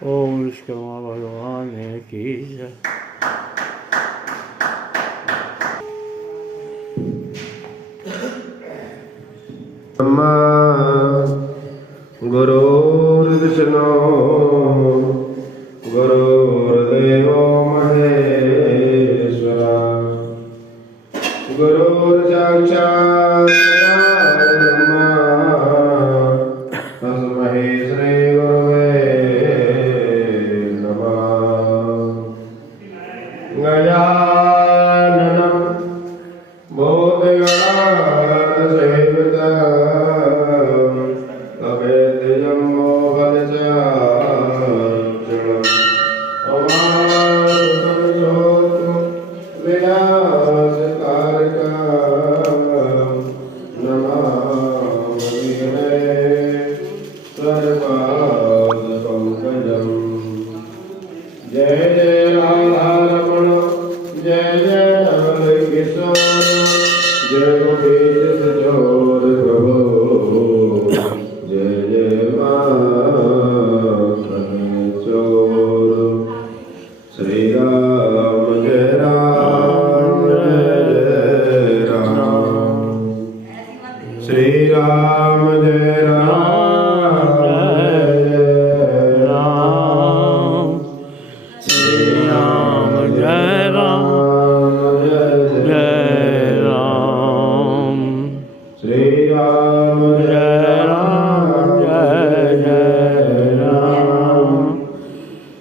ओम विष्णु भगवान की जय। ब्रह्मा गुरुर्विष्णु गुरुर्देवो महेश्वरा गुरुर्साक्षात् ब्रह्मा तस्मै श्री गुरवे नमः। गजाननं भूतगणाधिसेवितं अभेद्यं मोहनचाक्षुषं अमासुतंसोऽस्तु विनाशकारकं नमामि सर्वपादपङ्कजम्। जय जय राधारमण जय जय नवल किशोर जय गोपीश जोर प्रभु जय जय माखन चोर। श्री राम जय राम जय राम श्री राम जय राम जय राम श्री राम जय राम जय राम श्री राम जय राम जय जय राम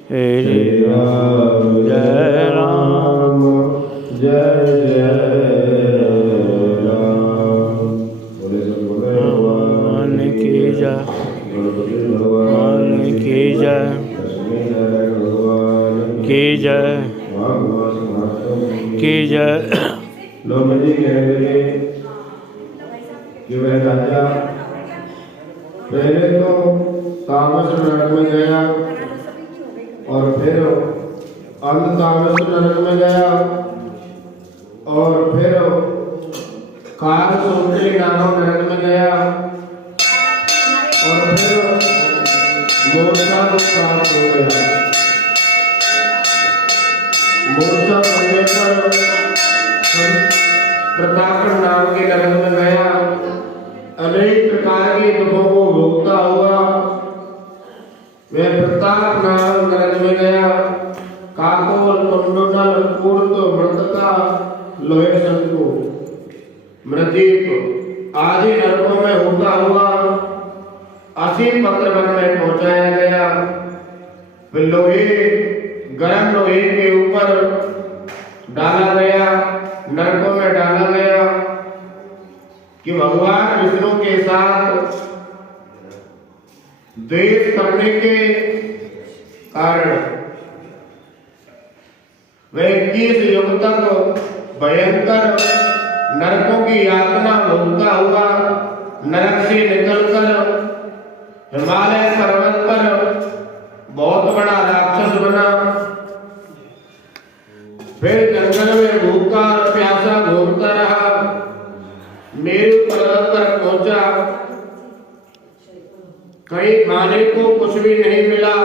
श्री राम जय राम जय जय राम। बोले सब बोले भगवान की जय, गणपति भगवान भगवान की जय, लक्ष्मी नारायण भगवान की जय, भगवान महात्मा की जय। लोग जी कह रहे कि वह राजा पहले तो तामस नरक में गया और फिर अंत तामस नरक में गया और फिर काल सोचने नामक नरक में गया और फिर मोर्चा को प्राप्त हो गया। मोर्चा करने पर प्रतापगढ़ नाम के नरक में गया। अनेक प्रकार के दुखों को भोगता हुआ वह प्रताप नाम नरक में गया। काकोल कुंडल कूर्त मृतका लोहे शंकु मृदीप आदि नरकों में होता हुआ असीम पत्रवन में पहुंचाया गया। फिर लोहे गर्म लोहे के ऊपर डाला गया, नरकों में डाला गया कि भगवान विष्णु के साथ द्वेष करने के कारण वह 21 युग तक भयंकर नरकों की यातना भोगता हुआ नरक से निकलकर हिमालय पर्वत पर बहुत बड़ा राक्षस बना। फिर जंगल में भूखा और प्यासा घूमता रहा। मेरु पर्वत पर पहुंचा, कहीं खाने को कुछ भी नहीं मिला,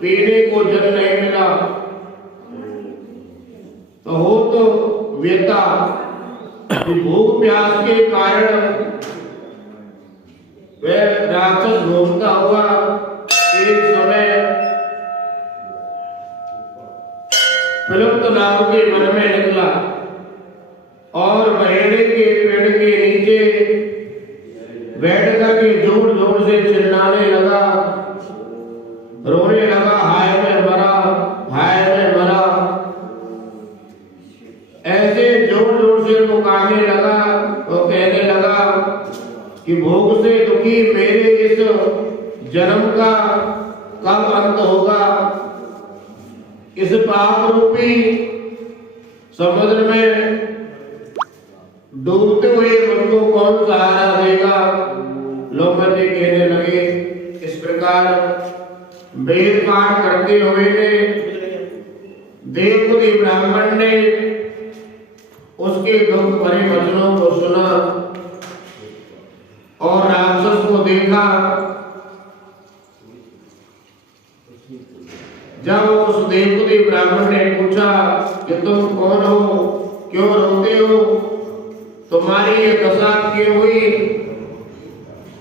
पीने को जल नहीं मिला तो हो तो व्यथा भूख प्यास के कारण वह राक्षस घूमता हुआ एक समय फिलिप्त नाम के वन में निकला और बहेड़े के पेड़ के नीचे बैठकर के जोर जोर से चिल्लाने लगा, रोने लगा, हाय मैं मरा, हाय मैं मरा। ऐसे जोर जोर से पुकारने लगा। वो कहने लगा कि भोग से दुखी मेरे इस जन्म का कब अंत होगा। इस पाप रूपी समुद्र में डूबते हुए मुझको कौन सहारा देगा। लोग मुझे कहने लगे। इस प्रकार वेद पाठ करते हुए देवकुदी ब्राह्मण ने उसके दुख भरे वचनों को सुना और राक्षस को देखा जब उस देवकुदी ब्राह्मण ने पूछा कि तुम कौन हो, क्यों रोते हो, तुम्हारी ये दशा क्यों हुई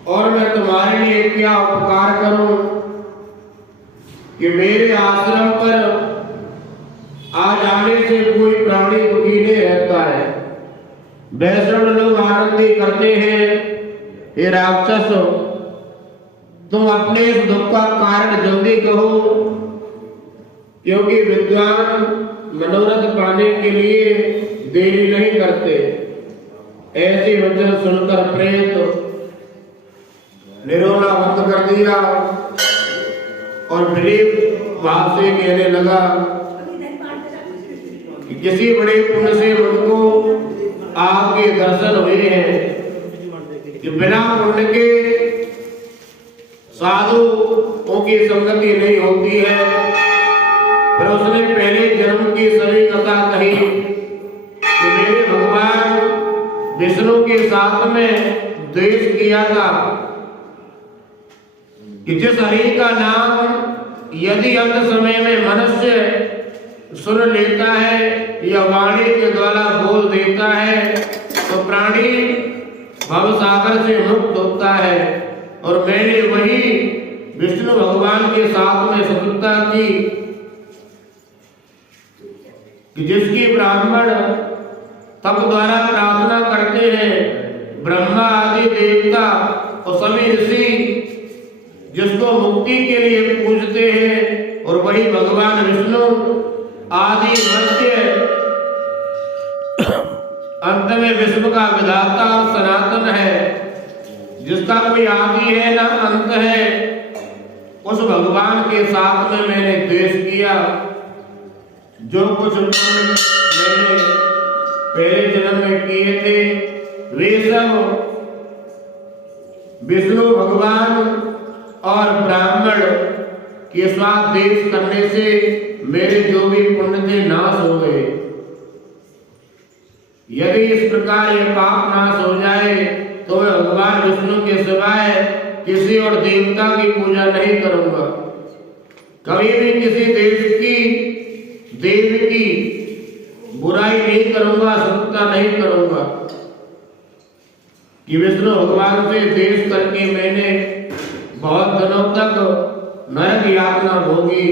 और मैं तुम्हारे लिए क्या उपकार करूं कि मेरे आश्रम पर आ जाने से कोई प्राणी दुखी नहीं रहता है। वैष्णव लोग आनंदी करते हैं, हे राक्षस तुम अपने इस दुख का कारण जल्दी कहो, क्योंकि विद्वान मनोरथ पाने के लिए देरी नहीं करते। ऐसे वचन सुनकर प्रेत निरोना बंद कर दिया और विलीप भाव से कहने लगा कि किसी बड़े पुण्य से मुझको आपके दर्शन हुए हैं कि बिना पुण्य के साधुओं की संगति नहीं होती है। पर उसने पहले जन्म की सभी कथा कही कि मेरे भगवान विष्णु के साथ में द्वेष किया था कि जिस हरि का नाम यदि अंत समय में मनुष्य सुन लेता है या वाणी के द्वारा बोल देता है तो प्राणी भवसागर से मुक्त होता है। और मैंने वही विष्णु भगवान के साथ में शत्रुता की कि जिसकी ब्राह्मण तप द्वारा प्रार्थना करते हैं, ब्रह्मा आदि देवता और सभी ऋषि जिसको मुक्ति के लिए पूजते हैं, और वही भगवान विष्णु आदि मध्य अंत में विश्व का विधाता सनातन है, जिसका कोई आदि है ना अंत है। उस भगवान के साथ में मैंने द्वेष किया। जो कुछ मैंने पहले जन्म में किए थे वे सब विष्णु भगवान और ब्राह्मण के साथ द्वेष करने से मेरे जो भी पुण्य थे नाश हो गए। यदि इस प्रकार ये पाप नाश हो जाए तो मैं भगवान विष्णु के सिवाय किसी और देवता की पूजा नहीं करूंगा। कभी भी किसी देव की बुराई नहीं करूंगा, शत्रुता नहीं करूंगा। कि विष्णु भगवान से द्वेष करके मैंने बहुत दिनों तक नरक यातना भोगी,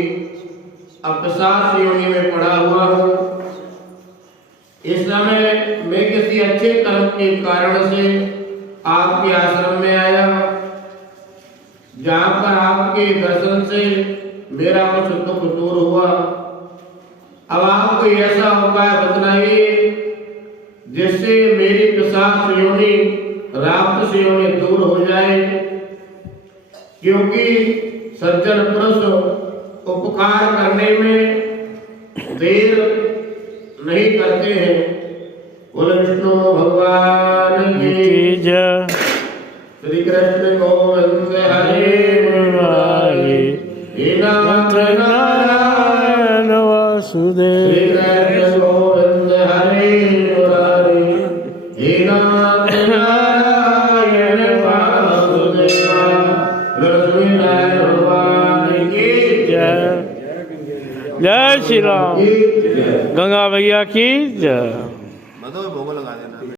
अब पिशाच योनि में पड़ा हुआ हूँ। इस समय मैं किसी अच्छे कर्म के कारण से आपके आश्रम में आया, जहाँ पर आपके दर्शन से मेरा कुछ दुख दूर हुआ। अब आप कोई ऐसा उपाय बतलाइए जिससे मेरी पिशाच योनि, राक्षस योनि दूर हो जाए, क्योंकि सज्जन पुरुष उपकार करने में देर नहीं करते हैं। बोल विष्णु भगवान की जय। श्री कृष्ण गोविंद हरे मुरारी, हे नाथ नारायण वासुदेव। श्री कृष्ण गोविंद हरे मुरारी, हे नाथ नारायण वासुदेव। लक्ष्मी नारायण भगवान की जय। जय श्री राम। गंगा मैया की जय।